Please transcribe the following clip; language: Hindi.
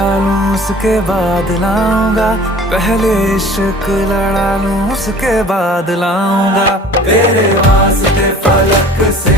लड़ा लूं उसके बाद लाऊंगा, पहले इश्क लड़ा लूं उसके बाद लाऊंगा। तेरे वास्ते फलक से